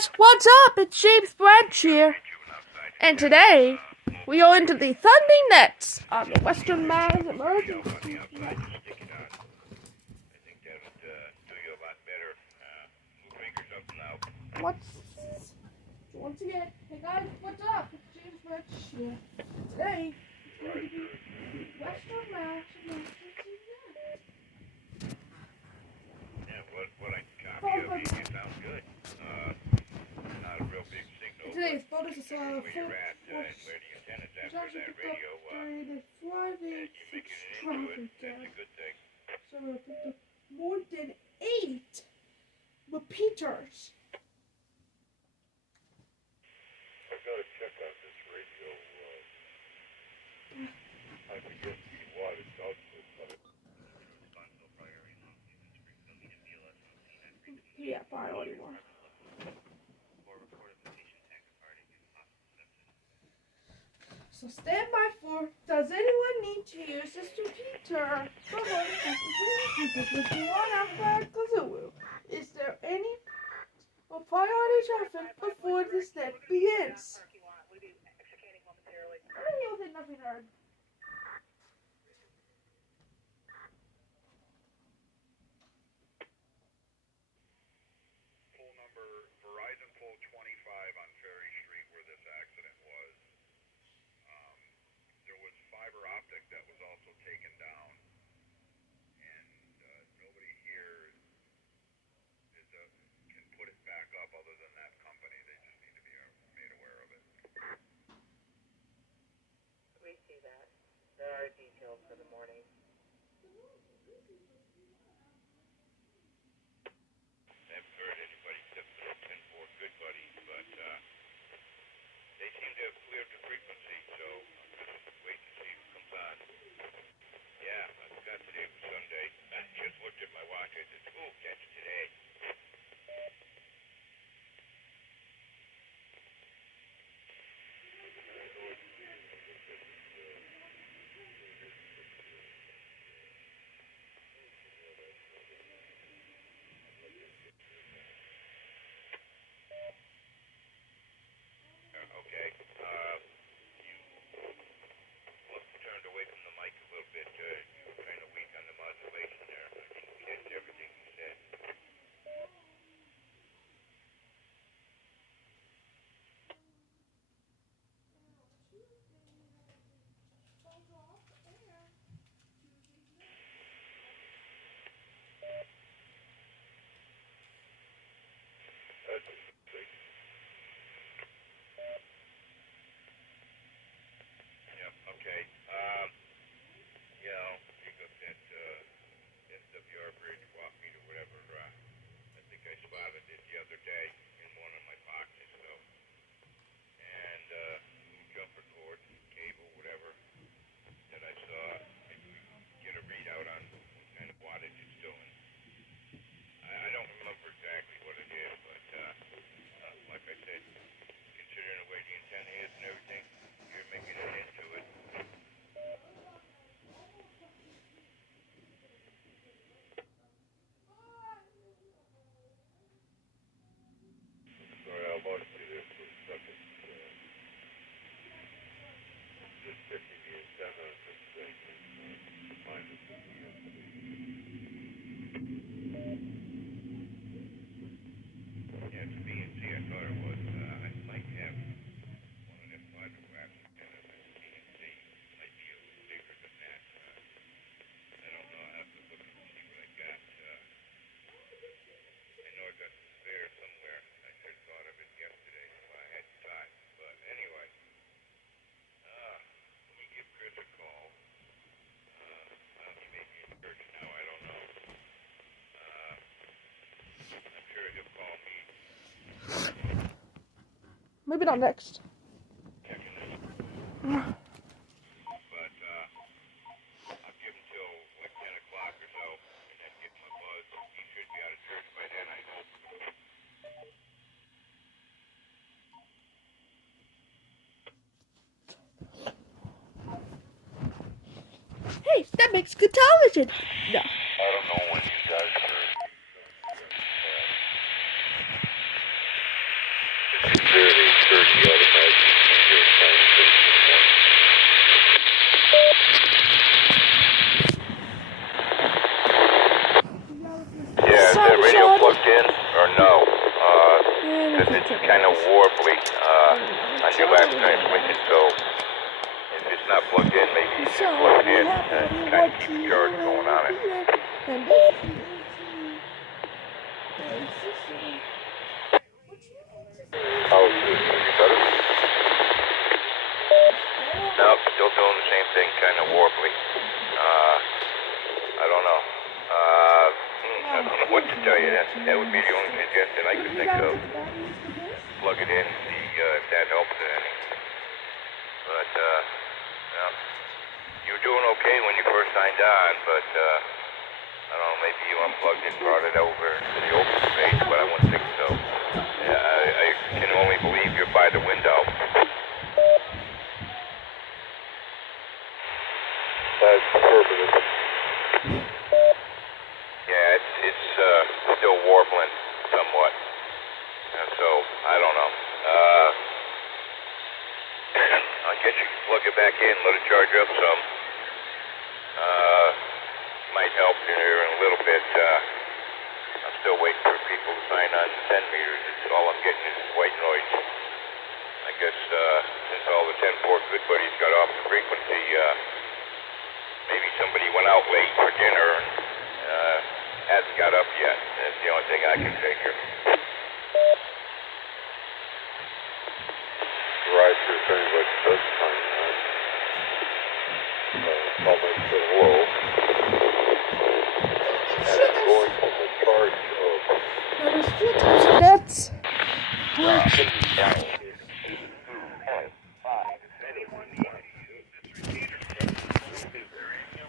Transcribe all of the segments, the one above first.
guys, what's up? It's James Branch here. And today, we go into the Thunding Nets on the Western Mass Emergency. Once again, hey guys, what's up? It's James Branch here. Today, it's going to be Western Mass Emergency Nets. Yeah, what I copy of you sounds good. Not a real big signal. Today's bonus is where you're at and where the antennas after that radio. The Friday You're making it into it. That's a good thing. So I picked up more than 8 repeaters. I gotta check out this radio. I forget what it's output, but Yeah, priority one. So stand by for, does anyone need to use this repeater? Is there any priority traffic before this net begins? I think nothing heard. Pole number Verizon pole 25 on Ferry Street where this accident was. There was fiber optic that was also taken down, and nobody here can put it back up other than that company. They just need to be made aware of it. We see that. There are details for the morning. Haven't heard anybody except for the 10-4 good buddies, but they seem to have cleared the frequency, so wait to see who comes on. Yeah, I forgot today was Sunday. I just looked at my watch. I said, "Ooh, catch today." Okay. You turned away from the mic a little bit. You were kind of weak on the modulation there. I didn't catch everything you said. Yep, okay. You know, pick up that SWR bridge walk meter, whatever. I think I spotted it the other day in one of my boxes, so. And jumper cord, cable, whatever that I saw. Maybe we can get a readout on what kind of wattage it's doing. I don't remember exactly what it is, but like I said, considering the way the antenna is and everything, you're making it into it. Sorry, I lost you there for a second. Just checking the antenna for a second. Find it. Yeah, it's BNC. I thought it was. I might have one of them fiber wax antennas at BNC. Might be a little bigger than that. I don't know. I have to look and see what I got. I know I got some spare somewhere. I should have thought of it yesterday while I had time. But anyway, let me give Chris a call. He may be in church now. I don't know. I'm sure he'll call me. Maybe not next. Checking this. But I'll give him till like 10 o'clock or so, and then get my buzz. He should be out of church by then, I hope. Hey, that makes good television. No. I don't know when you guys are. I don't know. I have to look and see what I got. I know he got some spare somewhere. I should have thought of it yesterday while I had time. But anyway, Yeah, is the radio plugged in or no? Because it's kind of warbly on your last transmission, so if it's not plugged in, maybe you should plug it in and kind of keep the charge going on it. Oh, you better? No, still doing the same thing, kind of warbly. I don't know. I don't know what to tell you. That would be the only suggestion I could think of. Plug it in, see if that helps it any. But, well, you were doing okay when you first signed on, but, I don't know, maybe you unplugged it and brought it over to the open space, but I wouldn't think so. Yeah, I can only believe you're by the window. That's perfect. Yeah, it's still warbling somewhat. So, I don't know. I guess you can plug it back in, let it charge up some. Might help here in a little bit. I'm still waiting for people to sign on to 10 meters. It's all I'm getting is white noise. I guess since all the 10-4 good buddies got off the frequency, maybe somebody went out late for dinner and hasn't got up yet. That's the only thing I can figure. Right through things like this time, probably still low. And it's going from the charge of... That's...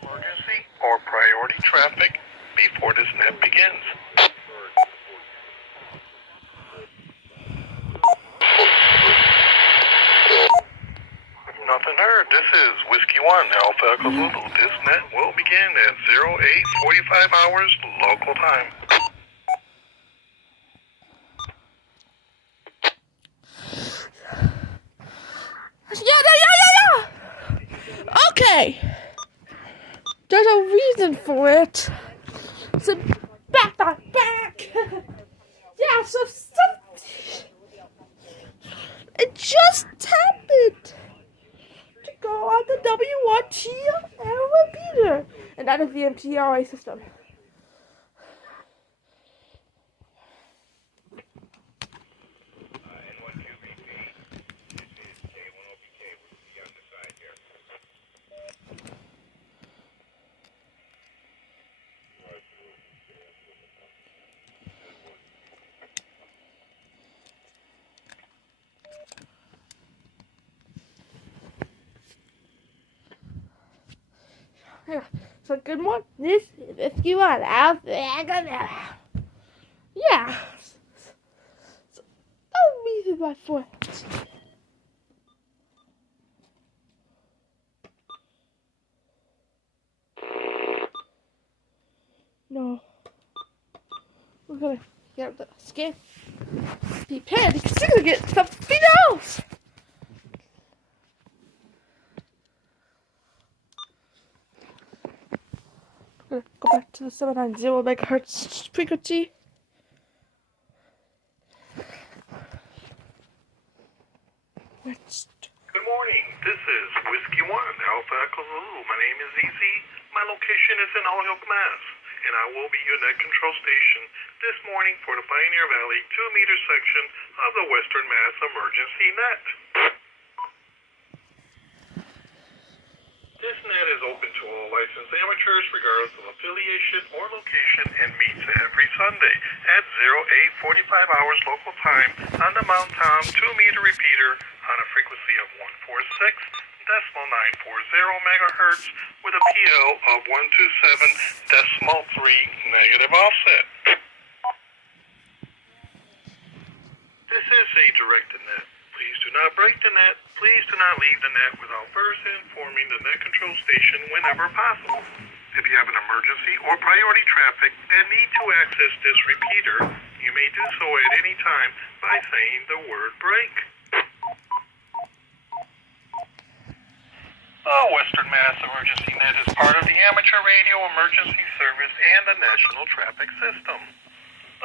Emergency or priority traffic before this net begins. Nothing heard. This is Whiskey 1, Alpha Echo Zulu. This net will begin at 08:45 hours local time. Yeah. Okay. There's a reason for it. So back. Yeah, so it just happened to go on the W1T repeater, and that is the MTRA system. Yeah. So good morning. This is Whiskey 1 out there. Yeah. So that reason my foot. No. We're gonna get the skin. Be prepared because you're gonna get something else. Go back to the 790 megahertz frequency. Good morning. This is Whiskey 1, Alpha Echo Zulu. My name is ZZ. My location is in Holyoke, Mass. And I will be your net control station this morning for the Pioneer Valley 2-meter section of the Western Mass Emergency Net. This net is open to all licensed amateurs regardless of affiliation or location and meets every Sunday at 08:45 hours local time on the Mount Tom 2-meter repeater on a frequency of 146.940 megahertz with a PL of 127.3 negative offset. This is a directed net. Please do not break the net. Please do not leave the net without first informing the net control station whenever possible. If you have an emergency or priority traffic and need to access this repeater, you may do so at any time by saying the word break. The Western Mass Emergency Net is part of the Amateur Radio Emergency Service and the National Traffic System.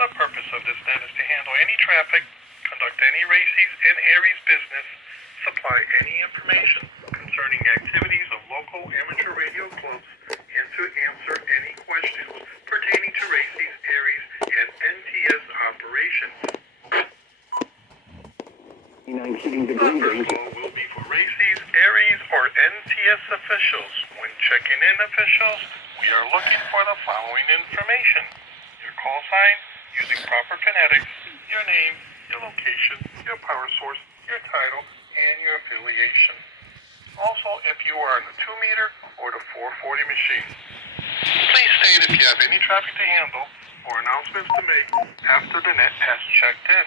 The purpose of this net is to handle any traffic, conduct any races and Aries business, supply any information concerning activities of local amateur radio clubs, and to answer any questions pertaining to races, Aries, and NTS operations. The first call will be for races, Aries, or NTS officials. When checking in officials, we are looking for the following information: your call sign, using proper phonetics, your name, your location, your power source, your title, and your affiliation. Also, if you are on the 2-meter or the 440 machine. Please state if you have any traffic to handle or announcements to make after the net has checked in.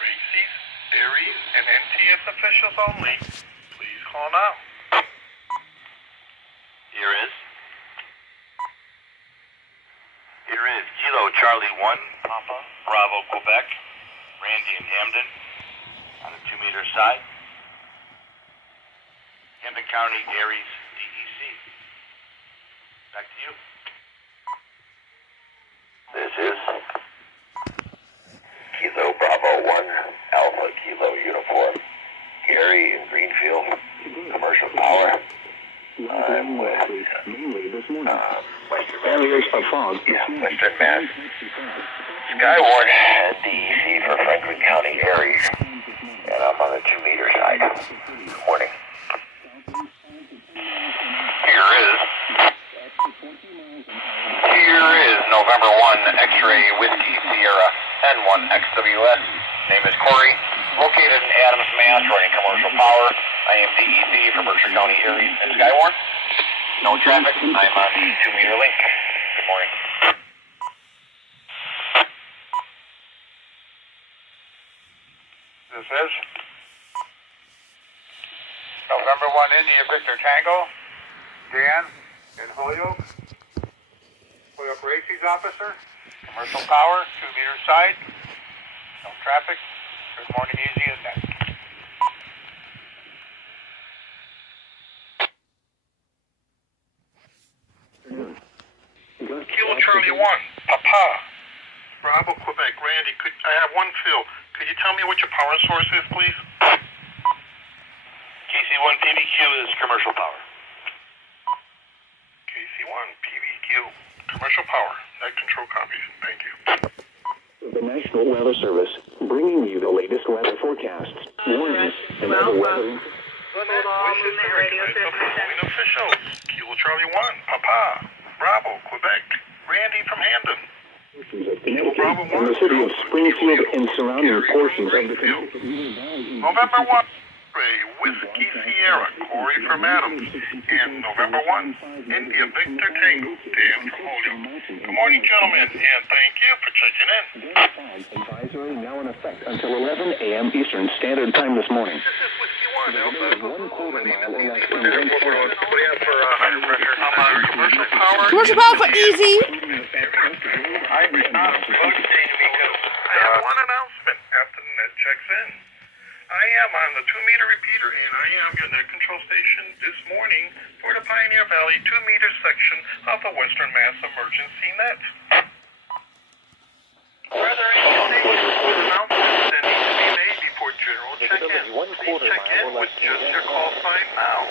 Races, Aries, and NTS officials only, please call now. Here is Kilo Charlie 1, Papa, Bravo, Quebec, Randy and Hamden, on the 2-meter side. Hampton County, Aries, DEC. Back to you. This is Kilo Bravo 1, Alpha Kilo Uniform. Gary in Greenfield, Commercial Power. I'm with Western Mass. Skyward, DEC for Franklin County, Aries. And I'm on the 2-meter side. Good morning. Here is November 1, X-Ray Whiskey Sierra N1 XWS. Name is Corey. Located in Adams, Mass, running commercial power. I am DEC for Berkshire County, Aries, and Skywarn. No traffic. I'm on the 2-meter link. Good morning. This is November 1, India Victor Tango. Dan in Holyoke. Holyoke Races Officer. Commercial power, 2-meter side. No traffic. Good morning, easy as that. Kilo Charlie 1, Papa. Bravo, Quebec. Randy, I have one fill. Could you tell me what your power source is, please? KC1 PBQ is commercial power. KC1 PBQ, commercial power. Net control copies. Thank you. The National Weather Service, bringing you the latest weather forecasts, warnings, and other weather. Wishes to recommend the following officials: Kilo Charlie 1, Papa, Bravo, Quebec, Randy from Hamden. In the city of Springfield and surrounding portions of the November 1, Ray Whiskey Sierra, Corey from Adams, and November 1, India Victor Tango, Dan from Holyoke. Good morning, gentlemen, and thank you for checking in. Advisory now in effect until 11 a.m. Eastern Standard Time this morning. This is Whiskey 1, Alpha. One-quarter mile or less from What do you have for higher pressure? I'm on commercial power. Commercial power for easy. I have one announcement after the net checks in. I am on the 2-meter repeater, and I am your net control station this morning for the Pioneer Valley 2-meter section of the Western Mass Emergency Net. Are there any statements or announcements that need to be made before general check-in? Please check in with just your call sign now.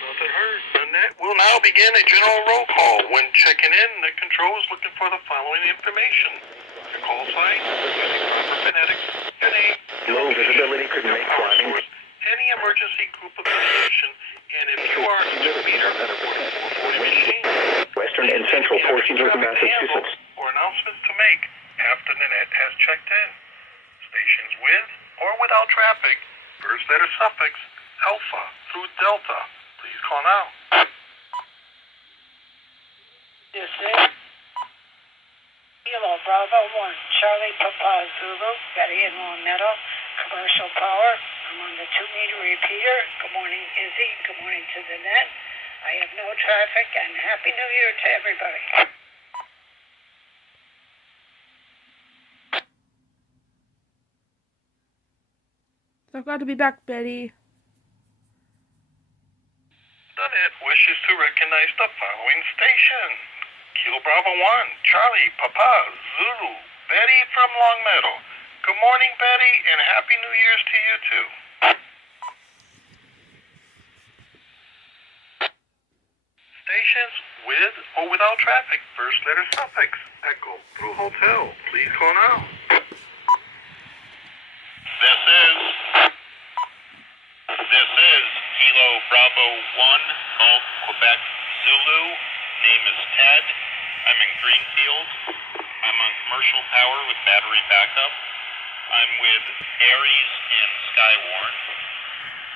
Nothing heard. The net will now begin a general roll call. When checking in, net control is looking for the following information: your call sign, using proper phonetics, your name, low visibility could make climbing. any emergency group affiliation, and if you are a 2-meter or 440 machine, Western and central portions of Massachusetts. Or announcements to make after the net has checked in. Stations with or without traffic, first letter suffix, Alpha through Delta. Please call now. This is Kilo Bravo 1, Charlie Papa Zulu, Betty and Long Meadow, commercial power. I'm on the 2-meter repeater. Good morning, Izzy. Good morning to the net. I have no traffic, and Happy New Year to everybody. So glad to be back, Betty. The net wishes to recognize the following station. Kilo Bravo 1, Charlie, Papa, Zulu, Betty from Longmeadow. Good morning, Betty, and Happy New Year's to you too. Stations with or without traffic. First letter suffix. Echo through hotel. Please call now. This is Kilo Bravo 1, Golf, Quebec, Zulu. Name is Ted. I'm in Greenfield. I'm on commercial power with battery backup. I'm with Aries and Skywarn.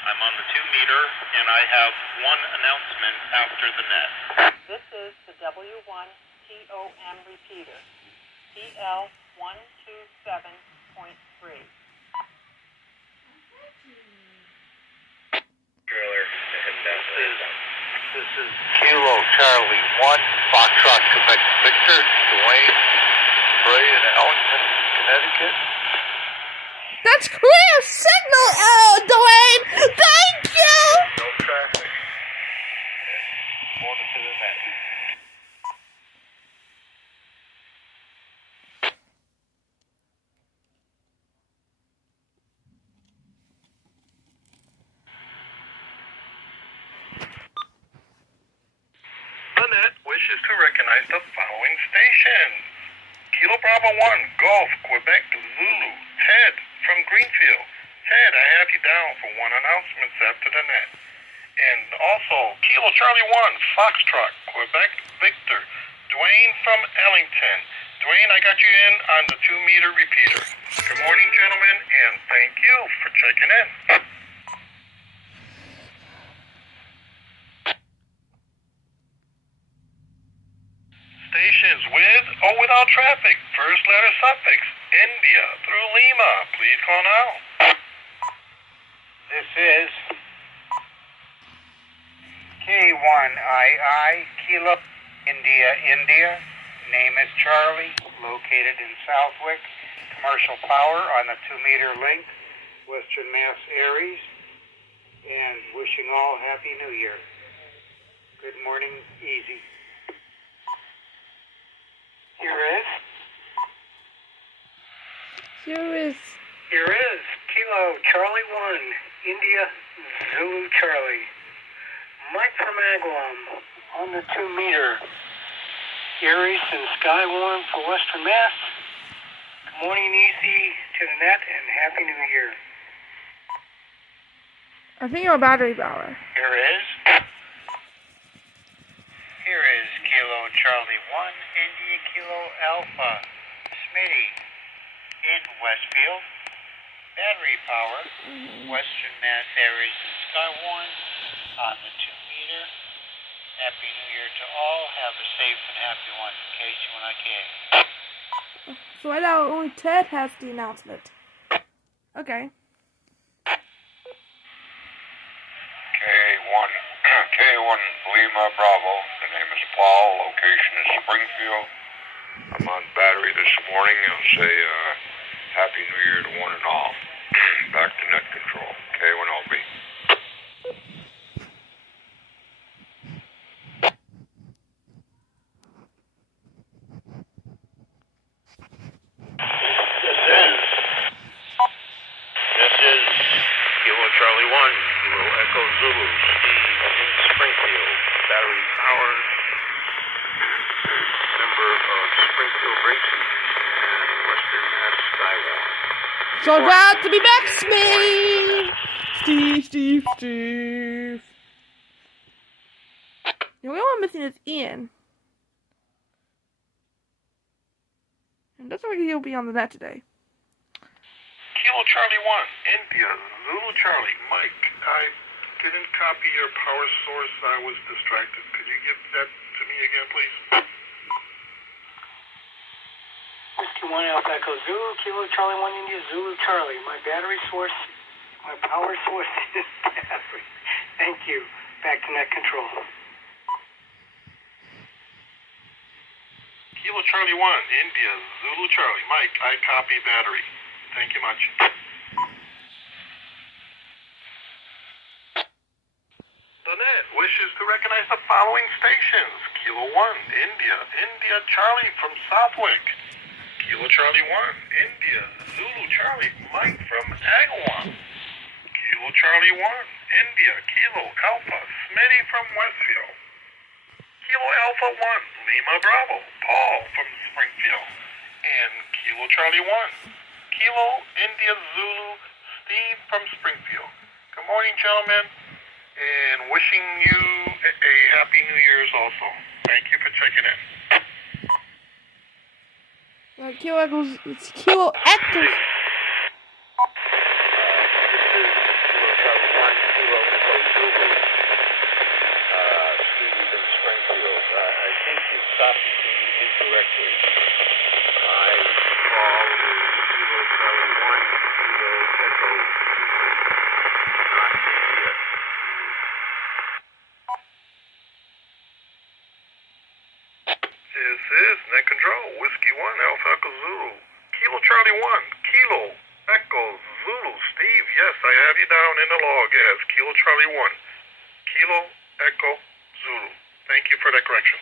I'm on the 2-meter, and I have one announcement after the net. This is the W1 TOM repeater, TL127.3. This is Kilo Charlie 1, Foxtrot, Quebec, Victor, Dwayne, Bray in Ellington, Connecticut. That's clear signal, Dwayne! Thank you! No traffic. Going to the net. The net wishes to recognize the following stations. Kilo Bravo 1, Golf, Quebec, Zulu, Ted from Greenfield. Ted, I have you down for one announcement after the net. And also, Kilo Charlie 1, Foxtrot, Quebec, Victor. Dwayne from Ellington. Dwayne, I got you in on the 2-meter repeater. Good morning, gentlemen, and thank you for checking in. Stations with or without traffic. First letter suffix. India through Lima. Please call now. This is K1II Kilo India. Name is Charlie. Located in Southwick. Commercial power on the 2-meter link. Western Mass Aries. And wishing all Happy New Year. Good morning, Easy. Here is Kilo Charlie 1, India Zulu Charlie. Mike from Agawam on the 2-meter. Aries and Skywarn for Western Mass. Good morning, Easy to the net, and Happy New Year. I think your battery power. Here is Kilo Charlie 1, India Kilo Alpha, Smitty in Westfield. Battery power, Western Mass Aries and Skywarn on the 2-meter. Happy New Year to all. Have a safe and happy one. Casey when I can. So right now only Ted has the announcement. Okay. K1 Lima Bravo. The name is Paul. Location is Springfield. I'm on battery this morning. I'll say Happy New Year to one and all. Back to net control. K1LB. This is Kilo Charlie 1, Kilo Echo Zulu, Steve in Springfield. Battery powered. Member of Springfield Racing and Western Mass Skywarn. So glad to be back, Steve. The only one missing is Ian. And doesn't look like he'll be on the net today. Kilo Charlie 1, India, Zulu Charlie, Mike. I didn't copy your power source. I was distracted. Could you give that to me again, please? Whiskey 1 Alpha Echo Zulu, Kilo Charlie 1 India, Zulu Charlie. My battery source, my power source is battery. Thank you. Back to net control. Kilo Charlie 1, India, Zulu Charlie, Mike. I copy battery. Thank you much. wishes to recognize the following stations. Kilo 1, India Charlie from Southwick. Kilo Charlie 1, India Zulu Charlie, Mike from Agawam. Kilo Charlie 1, India Kilo Alpha, Smitty from Westfield. Kilo Alpha 1, Lima Bravo, Paul from Springfield. And Kilo Charlie 1, Kilo India Zulu, Steve from Springfield. Good morning, gentlemen, and wishing you a happy New Year's also. Thank you for checking in. Kilo Echoes. It's Kilo Echoes. This is Net Control, Whiskey 1, Alpha Echo Zulu. Kilo Charlie 1, Kilo Echo Zulu. Steve, yes, I have you down in the log as Kilo Charlie 1, Kilo Echo Zulu. Thank you for that correction.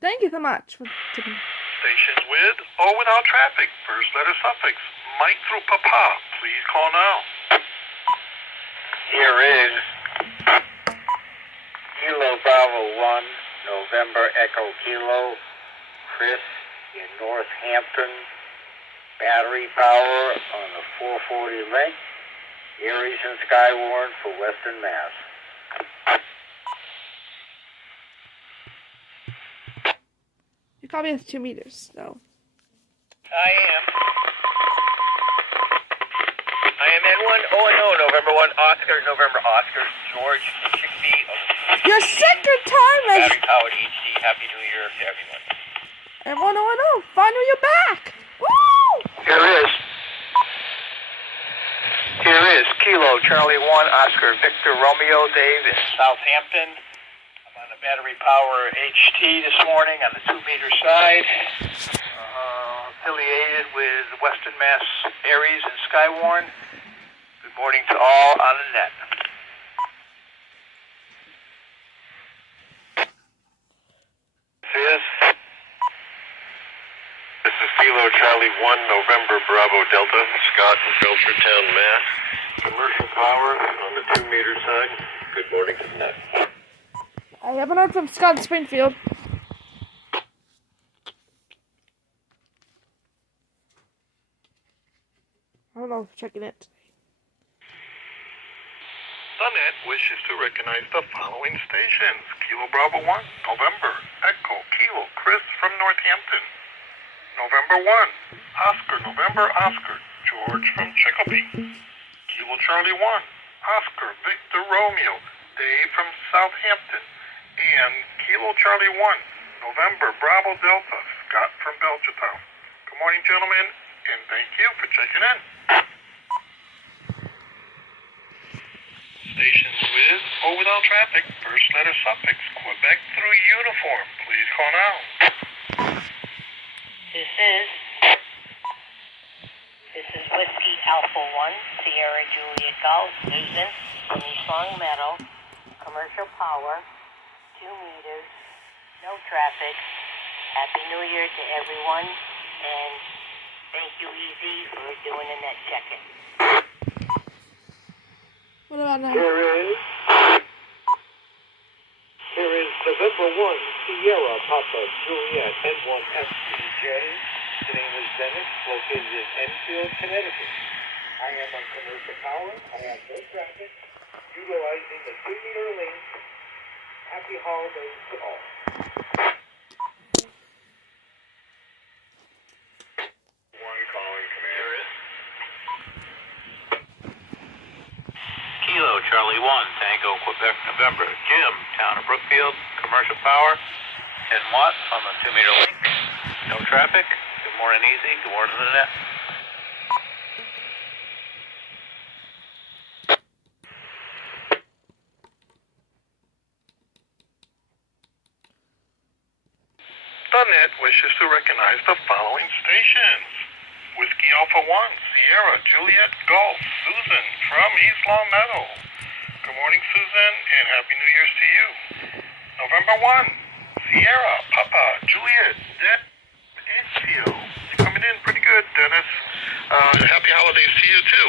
Thank you so much for tipping. Stations with or without traffic. First letter suffix. Mike through Papa. Please call now. Here is Kilo Bravo 1, November Echo Kilo, Chris in Northampton, battery power on the 440 link, Eries and Skywarn for Western Mass. You call me with 2 meters, so. I am N1 O&O, November 1, November Oscar, George, Chickpea. Your second time as Battery powered HD. Happy New Year to everyone. everyone. Oh, finally you're back. Woo! Here is Kilo Charlie 1, Oscar Victor Romeo, Dave in Southampton. I'm on the battery power HT this morning on the 2-meter side. Affiliated with Western Mass Aries and Skywarn. Good morning to all on the net. This is Kilo Charlie 1, November Bravo Delta, Scott in Belchertown, Mass. Commercial power on the 2-meter side. Good morning to the net. I haven't heard from Scott in Springfield. I don't know if checking it. The net wishes to recognize the following stations. Kilo Bravo 1, November, Echo, Kilo, Chris from Northampton. November 1, Oscar, November, Oscar, George from Chicopee. Kilo Charlie 1, Oscar, Victor Romeo, Dave from Southampton. And Kilo Charlie 1, November, Bravo Delta, Scott from Belchertown. Good morning, gentlemen, and thank you for checking in. Stations with or without traffic. First letter suffix. Quebec through uniform. Please call now. This is Whiskey Alpha 1, Sierra Juliet Golf, Nathan, in East Long Meadow, commercial power, 2 meters, no traffic. Happy New Year to everyone, and thank you, Easy, for doing the net check-in. What about now? Here is November 1, Sierra Papa Juliet N1 FPJ. The name is Dennis, located in Enfield, Connecticut. I am on commercial power. I have no traffic, utilizing the 2-meter link. Happy holidays to all. One calling commander. Kilo Charlie 1, Tango, Quebec, November. Jim, town of Brookfield, commercial power. 10 watts on the 2-meter link. No traffic. Good morning, Easy. Good morning to the net. The net wishes to recognize the following stations. Whiskey Alpha 1, Sierra, Juliet, Golf, Susan from East Long Meadow. Good morning, Susan, and Happy New Year's to you. November 1, Sierra, Papa, Juliet, Enfield. You're coming in pretty good, Dennis. Happy holidays to you, too.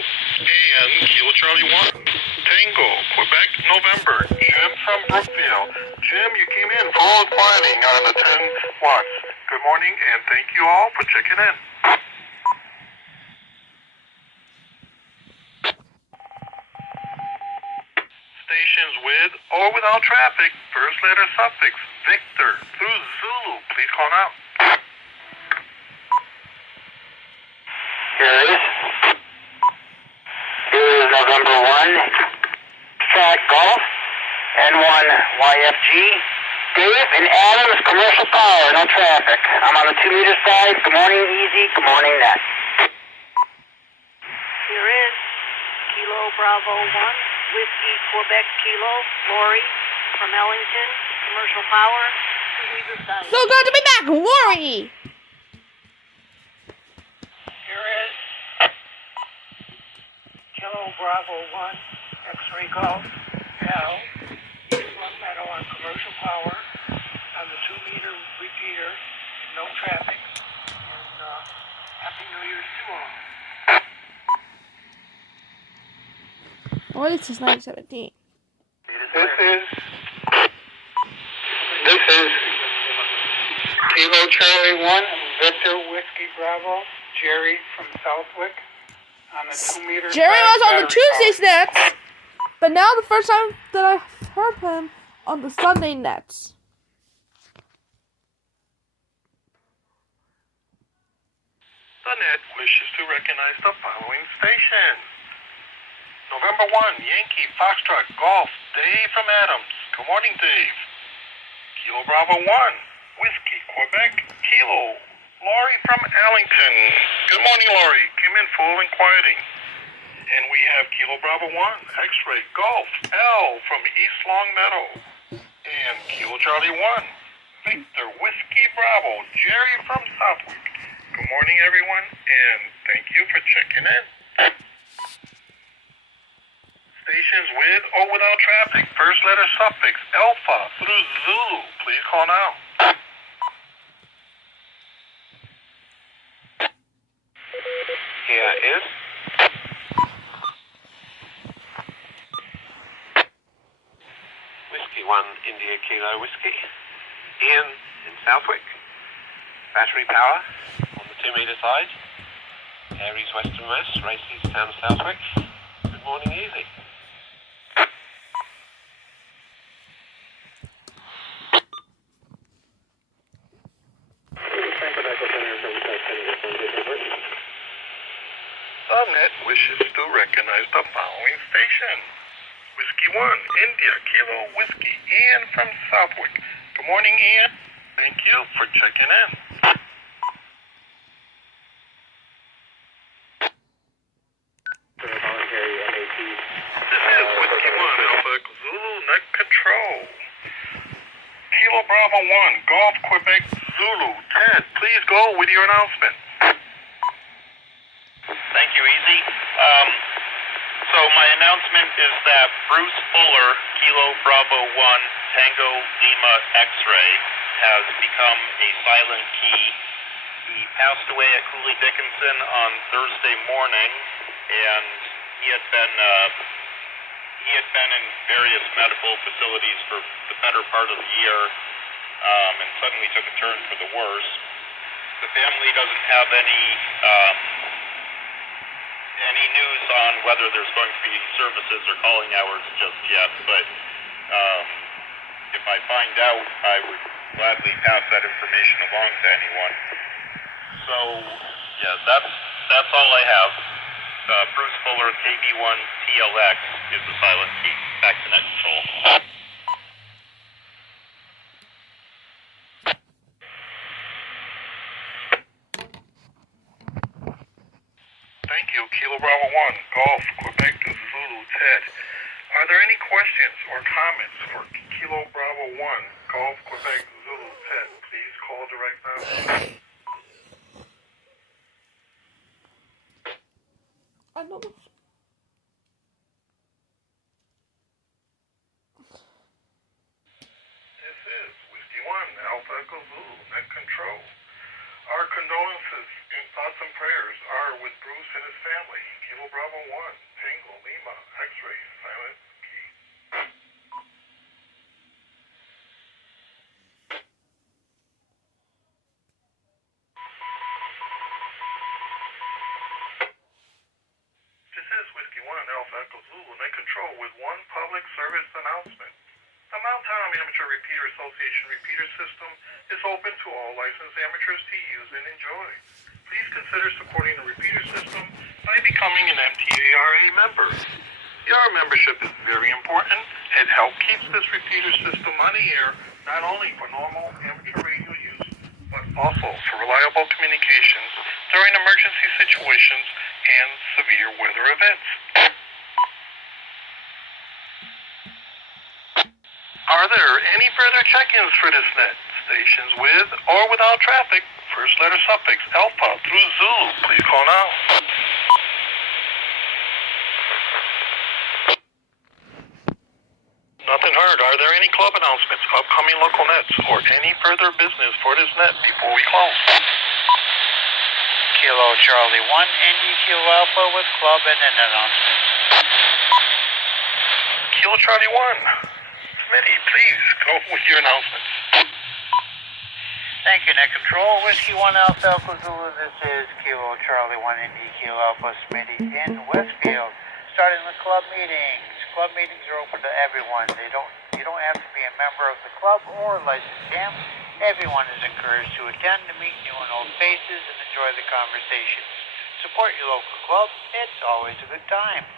And Kilo Charlie 1, Tango, Quebec, November. Jim from Brookfield. Jim, you came in full planning on the 10 watts. Good morning, and thank you all for checking in. Stations with or without traffic, first letter suffix, Victor through Zulu. Please call now. Here is November 1, Fat Golf, N1 YFG, Dave and Adams, Commercial Power, no traffic. I'm on the 2 meter side. Good morning, Easy. Good morning, Net. Here is Kilo Bravo 1, Whiskey Quebec Kilo, Lori from Ellington, Commercial Power, 2 meter side. So good to be back, Lori! Here is Kilo Bravo 1, X-Ray Golf, Al, East Long Meadow on Commercial Power, on the 2 meter repeater, no traffic, and Happy New Year's to all. Oh, this is 917. This is Kilo Charlie 1, Victor Whiskey Bravo, Jerry from Southwick, on the 2 meter Jerry side, was on the battery Tuesdays nets, but now the first time that I heard him on the Sunday nets. The net wishes to recognize the following stations. November 1, Yankee, Foxtrot, Golf, Dave from Adams. Good morning, Dave. Kilo Bravo 1, Whiskey, Quebec, Kilo. Laurie from Allington. Good morning, Laurie. Came in full and quieting. And we have Kilo Bravo 1, X-Ray, Golf, L from East Long Meadow. And Kilo Charlie 1, Victor, Whiskey, Bravo, Jerry from Southwick. Good morning, everyone, and thank you for checking in. Stations with or without traffic, first letter suffix, Alpha through Zulu. Please call now. Here is Whiskey 1, India Kilo Whiskey. Ian in Southwick. Battery Power on the 2 meter side. Aries Western Mass, Races Town of Southwick. Good morning, Easy. Subnet wishes to recognize the following station. Whiskey 1, India, Kilo, Whiskey, Ian from Southwick. Good morning, Ian. Thank you for checking in. This is Whiskey 1, Alpha Zulu, Net Control. Kilo Bravo 1, Golf, Quebec, Zulu. Ted, please go with your announcement. Thank you, Easy. So my announcement is that Bruce Fuller, Kilo Bravo 1, Tango Lima X-Ray, has become a silent key. He passed away at Cooley Dickinson on Thursday morning, and he had been in various medical facilities for the better part of the year, and suddenly took a turn for the worse. The family doesn't have any news on whether there's going to be services or calling hours just yet, but if I find out, I would gladly pass that information along to anyone. So, yeah, that's all I have. Bruce Fuller, KB1 TLX is the silent key. Back to net control. Thank you, Kilo Bravo 1, Golf, Quebec to Zulu, Ted. Are there any questions or comments for Kilo Bravo 1, Golf, Quebec, Zulu, Ted? Please call direct now. I know this. This is Whiskey 1, Alpha Echo Zulu, Net Control. Our condolences and thoughts and prayers are with Bruce and his family. Kilo Bravo 1, Tango, Lima, X-Ray, Silent, Key. This is Whiskey 1, Alpha Echo Zulu, Net Control with one public service announcement. The Mount Tom Amateur Repeater Association repeater system is open to all licensed amateurs to use and enjoy. Please consider supporting the repeater system by becoming an MTARA member. Your membership is very important. It helps keep this repeater system on the air, not only for normal amateur radio use, but also for reliable communications during emergency situations and severe weather events. Are there any further check-ins for this net? Stations with or without traffic, first letter suffix Alpha through Zulu. Please call now. Nothing heard. Are there any club announcements, upcoming local nets, or any further business for this net before we close? Kilo Charlie 1, Indy Kilo Alpha with club and an announcement. Kilo Charlie 1. Smitty, please go with your announcements. Thank you, Net Control. Whiskey 1 Alpha Echo Zulu. This is Kilo Charlie 1 Indy Kilo Alpha Smitty in Westfield. Starting the club meetings. Club meetings are open to everyone. You don't have to be a member of the club or a licensed jam. Everyone is encouraged to attend to meet new and old faces and enjoy the conversations. Support your local club. It's always a good time.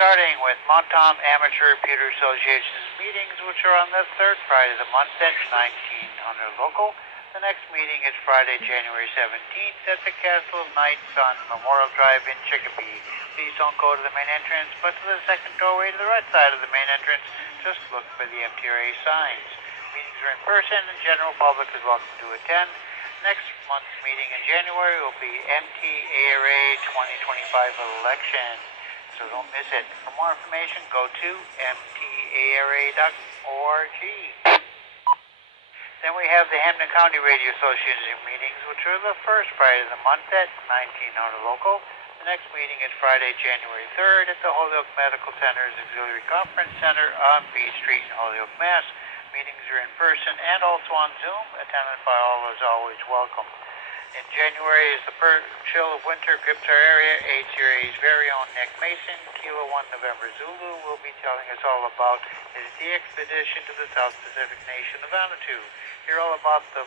Starting with Mount Tom Amateur Repeater Association's meetings, which are on the third Friday of the month at 1900 local. The next meeting is Friday, January 17th at the Castle of Knights on Memorial Drive in Chicopee. Please don't go to the main entrance, but to the second doorway to the right side of the main entrance. Just look for the MTRA signs. Meetings are in person and general public is welcome to attend. Next month's meeting in January will be MTARA 2025 election. So don't miss it. For more information, go to mtara.org. Then we have the Hampton County Radio Association meetings, which are the first Friday of the month at 1900 local. The next meeting is Friday, January 3rd at the Holyoke Medical Center's Auxiliary Conference Center on B Street in Holyoke, Mass. Meetings are in person and also on Zoom. Attendance by all is always welcome. In January, as the chill of winter grips our area, ATRA's very own Nick Mason, Kilo 1 November Zulu, will be telling us all about his de-expedition to the South Pacific nation of Vanuatu. Hear all about the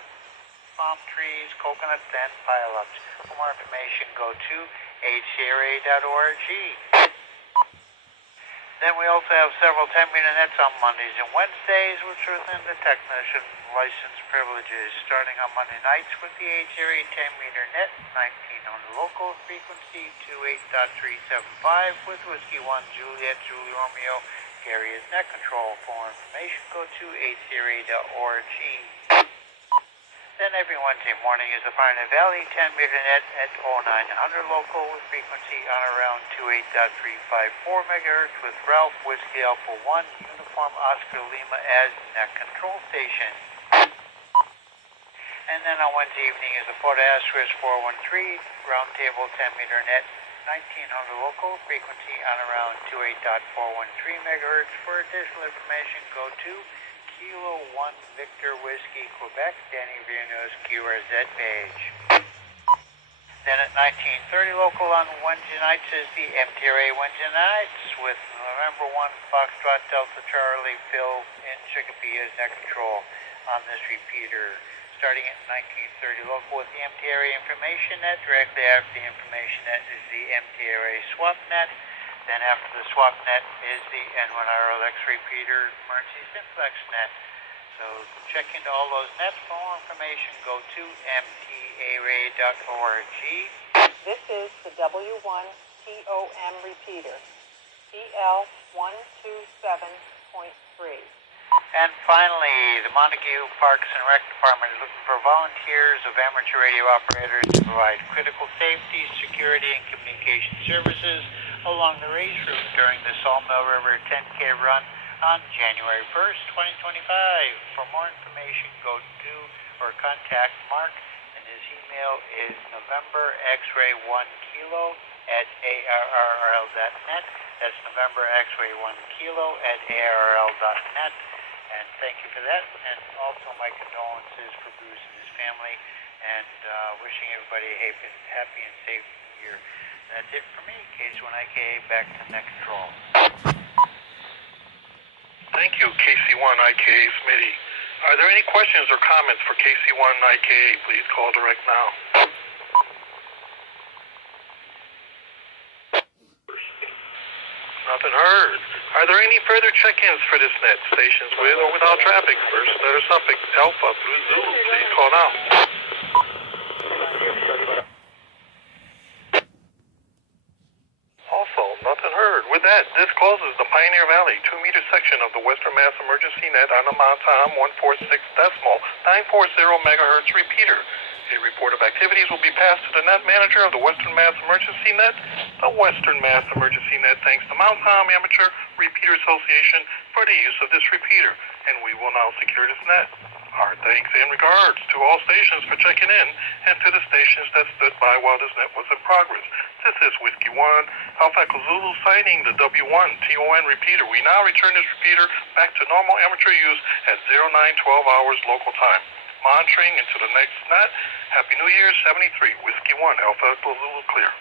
palm trees, coconuts, and pileups. For more information, go to hcra.org. Then we also have several 10-meter nets on Mondays and Wednesdays, which are within the technician license privileges. Starting on Monday nights with the HRA 10-meter net, 1900 local, frequency 28.375 with Whiskey 1 Juliet, Julie Romeo, Gary is net control. For more information, go to hcra.org. Then every Wednesday morning is the Pioneer Valley 10-meter net at 0900 local with frequency on around 28.354 megahertz with Ralph Whiskey Alpha 1 Uniform Oscar Lima as net control station. And then on Wednesday evening is the Port Asterisk 413 Roundtable 10-meter net 1900 local frequency on around 28.413 megahertz. For additional information, go to Kilo 1 Victor Whiskey Quebec, Danny Villeneuve's QRZ page. Then at 1930 local on Wednesday nights is the MTRA Wednesday nights with November 1 Foxtrot Delta Charlie Phil in Chicopee as net control on this repeater. Starting at 1930 local with the MTRA information net. Directly after the information net is the MTRA swap net. Then after the swap net is the N1RLX repeater emergency simplex net. So check into all those nets. For more information, go to mtara.org. This is the W1TOM repeater, CL127.3. And finally, the Montague Parks and Rec Department is looking for volunteers of amateur radio operators to provide critical safety, security, and communication services along the race route during the Sawmill River 10K run on January 1st, 2025. For more information, go to or contact Mark, and his email is November X-ray 1 kilo at ARRL.net. That's November X-ray 1 kilo at ARRL.net. And thank you for that. And also my condolences for Bruce and his family, and wishing everybody a happy and safe New Year. That's it for me. KC1IKA, back to next control. Thank you, KC1IKA Smitty. Are there any questions or comments for KC1IKA? Please call direct now. Nothing heard. Are there any further check-ins for this net? Stations with or without traffic? First letter suffix Alpha through Zulu. Please call now. Also, nothing heard. With that, this closes the Pioneer Valley 2-meter section of the Western Mass Emergency Net on the Montom 146.940 megahertz repeater. A report of activities will be passed to the net manager of the Western Mass Emergency Net. The Western Mass Emergency Net thanks the Mount Tom Amateur Repeater Association for the use of this repeater, and we will now secure this net. Our thanks and regards to all stations for checking in, and to the stations that stood by while this net was in progress. This is Whiskey 1, Alpha Echo Zulu citing the W1 TON repeater. We now return this repeater back to normal amateur use at 0912 hours local time. Monitoring into the next net. Happy New Year, 73, Whiskey 1, Alpha Echo Zulu clear.